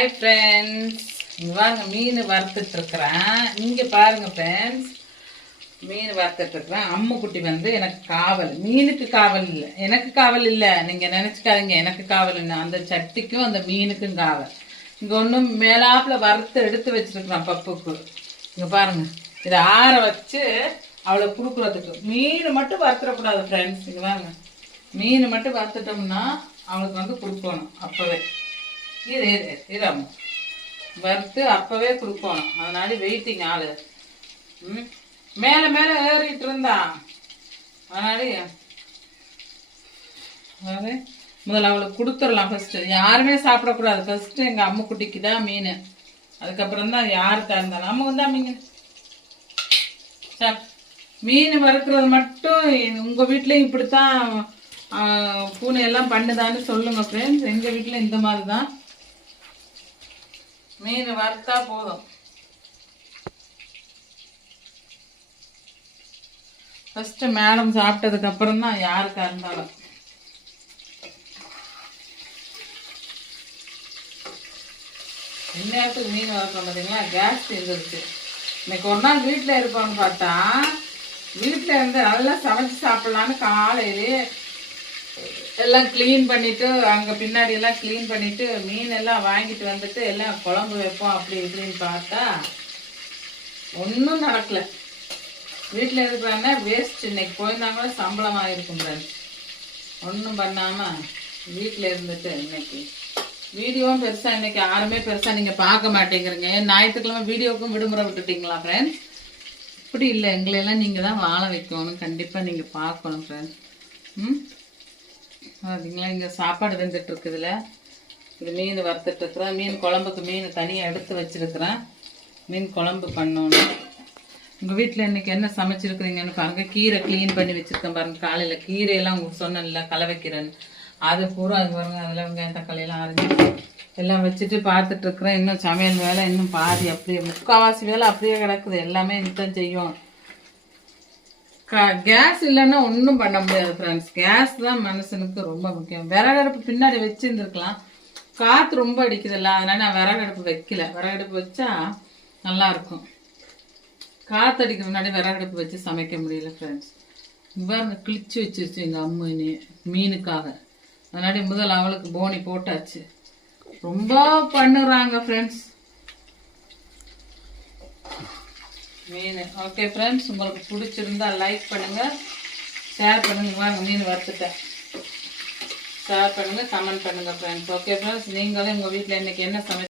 Hi friends, வாங்க மீன் வறுத்துட்டு இருக்கிறேன். இங்கே பாருங்க ஃப்ரெண்ட்ஸ், மீன் வறுத்துட்டு இருக்கிறேன். அம்முக்குட்டி வந்து எனக்கு காவல், மீனுக்கு காவல் இல்லை, எனக்கு காவல் இல்லை. நீங்கள் நினச்சிக்காதீங்க எனக்கு காவல் இல்லை, அந்த சட்டிக்கும் அந்த மீனுக்கும் காவல். இங்கே ஒன்றும் மேலாப்பில் வறுத்து எடுத்து வச்சிருக்கிறேன் பப்புக்கு. இங்கே பாருங்க, இதை ஆற வச்சு அவளை கொடுக்குறதுக்கு. மீன் மட்டும் வறுத்துடக்கூடாது ஃப்ரெண்ட்ஸ். இங்கே வாங்க, மீன் மட்டும் வறுத்துட்டோம்னா அவளுக்கு வந்து கொடுக்கணும் அப்போவே. இது வறுத்து அப்பவே கொடுக்கணும். அதனால வெயிட்டிங் ஆளு மேல மேல ஏறிட்டு இருந்தா. அதனால முதல்ல அவளுக்கு கொடுத்துடலாம். ஃபர்ஸ்ட் யாருமே சாப்பிடக்கூடாது. ஃபர்ஸ்ட் எங்க அம்முக்குட்டிக்கு தான் மீன், அதுக்கப்புறம் தான் யாருக்கா இருந்தாலும். அம்முக்கு தான் மீன். மீன் வறுக்கிறது மட்டும் உங்க வீட்லயும் இப்படித்தான் பூனை எல்லாம் பண்ணுதான்னு சொல்லுங்க ஃப்ரெண்ட்ஸ். எங்க வீட்டுல இந்த மாதிரி தான் மீன் வறுத்தா போதும். ஃபர்ஸ்ட் மேடம் சாப்பிட்டதுக்கு அப்புறம் தான் யாருக்கா இருந்தாலும். இந்நேரத்துக்கு மீன் வறுக்கிறோம் பார்த்தீங்களா, கேஸ் தீர்ந்துருச்சு. இன்னைக்கு ஒரு நாள் வீட்டில் இருப்போம்னு பார்த்தா, வீட்டில் இருந்து நல்லா சமைச்சு சாப்பிடலான்னு காலையிலே எல்லாம் கிளீன் பண்ணிட்டு, அங்கே பின்னாடி எல்லாம் கிளீன் பண்ணிட்டு மீன் எல்லாம் வாங்கிட்டு வந்துட்டு எல்லாம் குழம்பு வைப்போம் அப்படி இப்படின்னு பார்த்தா ஒன்றும் நடக்கல. வீட்டில் இருக்கிறாங்கன்னா வேஸ்ட். இன்னைக்கு போயிருந்தாங்க சம்பளம் ஆகிருக்கும் ஃப்ரெண்ட்ஸ். ஒன்றும் பண்ணாமல் வீட்டில் இருந்துட்டு இன்னைக்கு வீடியோவும் பெருசாக, இன்னைக்கு யாருமே பெருசாக நீங்கள் பார்க்க மாட்டேங்கிறீங்க. ஞாயிற்றுக்கிழமை வீடியோவுக்கும் விடுமுறை விட்டுட்டீங்களா ஃப்ரெண்ட்ஸ்? இப்படி இல்லை, எங்களையெல்லாம் நீங்கள் தான் வாழ வைக்கணும். கண்டிப்பாக நீங்கள் பார்க்கணும் ஃப்ரெண்ட்ஸ். பார்த்தீங்களா, இங்கே சாப்பாடு வெந்துட்டு இருக்குதுல. இது மீன் வறுத்துட்டு இருக்கிறேன். மீன் குழம்புக்கு மீன் தனியாக எடுத்து வச்சிருக்கிறேன். மீன் குழம்பு பண்ணணும். உங்கள் வீட்டில் இன்னைக்கு என்ன சமைச்சிருக்கிறீங்கன்னு பாருங்க. கீரை க்ளீன் பண்ணி வச்சிருக்கேன் பாருங்க. காலையில் கீரையெல்லாம் உங்களுக்கு சொன்னேன்ல கலவைக்கீரைன்னு, அது பூரா அது பாருங்க. அதில் வெங்காயம் தக்காளியெல்லாம் அரைஞ்சி எல்லாம் வச்சுட்டு பார்த்துட்டு இருக்கிறேன். இன்னும் சமையல் வேலை இன்னும் பாதி அப்படியே, முக்கால்வாசி வேலை அப்படியே கிடக்குது. எல்லாமே இன்னும் செய்யும். கேஸ் இல்லைன்னா ஒன்றும் பண்ண முடியாது ஃப்ரெண்ட்ஸ். கேஸ் தான் மனுஷனுக்கு ரொம்ப முக்கியம். விறகடுப்பு பின்னாடி வச்சுருந்துருக்கலாம், காற்று ரொம்ப அடிக்குதுல்ல, அதனால நான் விறகடுப்பு வைக்கல. விறகடுப்பு வச்சா நல்லா இருக்கும். காற்று அடிக்கிற முன்னாடி விறகடுப்பு வச்சு சமைக்க முடியல ஃப்ரெண்ட்ஸ். இவ்வாறு கிழிச்சு வச்சிருச்சு எங்கள் அம்மனி மீனுக்காக. அதனால முதல் அவளுக்கு போனி போட்டாச்சு. ரொம்ப பண்ணுறாங்க ஃப்ரெண்ட்ஸ் மீன். ஓகே ஃப்ரெண்ட்ஸ், உங்களுக்கு பிடிச்சிருந்தா லைக் பண்ணுங்க, ஷேர் பண்ணுங்க. வாங்க, மீன் வறுத்துட்டேன். ஷேர் பண்ணுங்க, கமெண்ட் பண்ணுங்க ஃப்ரெண்ட்ஸ். ஓகே ஃப்ரெண்ட்ஸ், நீங்களும் உங்கள் வீட்டில் இன்னைக்கு என்ன சமைச்சு